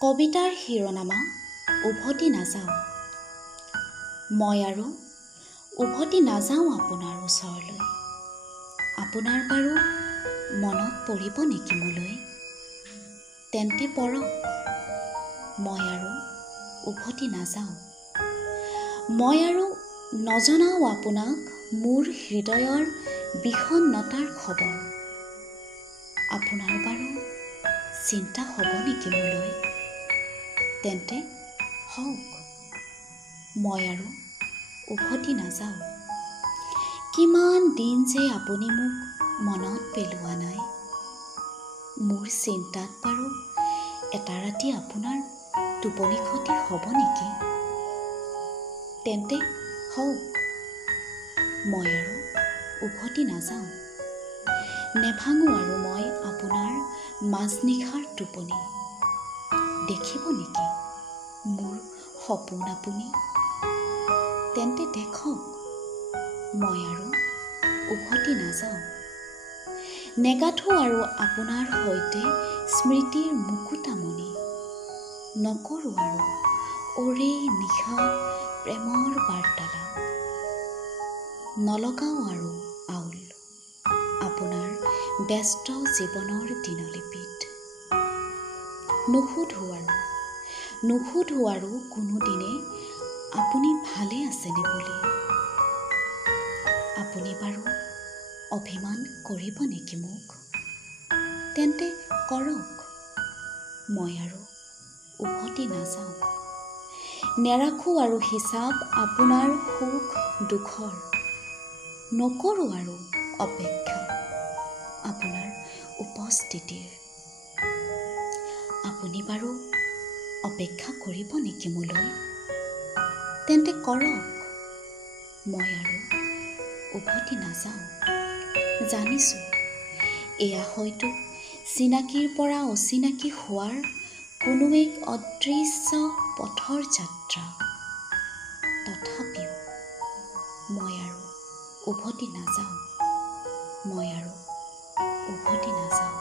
কবিতাৰ শিৰোনামা উভতি নাযাওঁ। মই আৰু উভতি নাযাওঁ আপোনাৰ ওচৰলৈ। আপোনাৰ বাৰু মনত পৰিব নেকি মোলৈ? তেন্তে পৰক, মই আৰু উভতি নাযাওঁ। মই আৰু নজনাওঁ আপোনাক মোৰ হৃদয়ৰ বিষণ্ণতাৰ খবৰ। আপোনাৰ বাৰু চিন্তা হ'ব নেকি মোলৈ? তেন্তে হওক, মই আৰু উভতি নাযাওঁ। কিমান দিন যে আপুনি মোক মনত পেলোৱা নাই। মোৰ চিন্তাত বাৰু এটা ৰাতি আপোনাৰ টোপনি ক্ষতি হ'ব নেকি? তেন্তে হওক, মই আৰু উভতি নাযাওঁ। নেভাঙো আৰু মই আপোনাৰ মাজনিশাৰ টোপনি। দেখিব নেকি মোৰ সপোন আপুনি? তেন্তে দেখক, মই আৰু উভতি নাযাওঁ। নেগাথো আৰু আপোনাৰ সৈতে স্মৃতিৰ মুকুতামণি। নকৰোঁ আৰু ওৰে নিশা প্ৰেমৰ বাৰ্তালাপ। নলগাওঁ আৰু আউল আপোনাৰ ব্যস্ত জীৱনৰ দিনলিপিত। নুসুধো আৰু কোনোদিনে আপুনি ভালে আছেনে বুলি। আপুনি বাৰু অভিমান কৰিব নেকি মোক? তেন্তে কৰক, মই আৰু উভতি নাযাওঁ। নেৰাখোঁ আৰু হিচাপ আপোনাৰ সুখ দুখৰ। নকৰোঁ আৰু অপেক্ষা আপোনাৰ উপস্থিতিৰ। আপুনি বাৰু অপেক্ষা কৰিব নেকি মোলৈ? তেন্তে কৰক, মই আৰু উভতি নাযাওঁ। জানিছোঁ এয়া হয়তো চিনাকিৰ পৰা অচিনাকি হোৱাৰ কোনো এক অদৃশ্য পথৰ যাত্ৰা। তথাপিও মই আৰু উভতি নাযাওঁ। মই আৰু উভতি নাযাওঁ।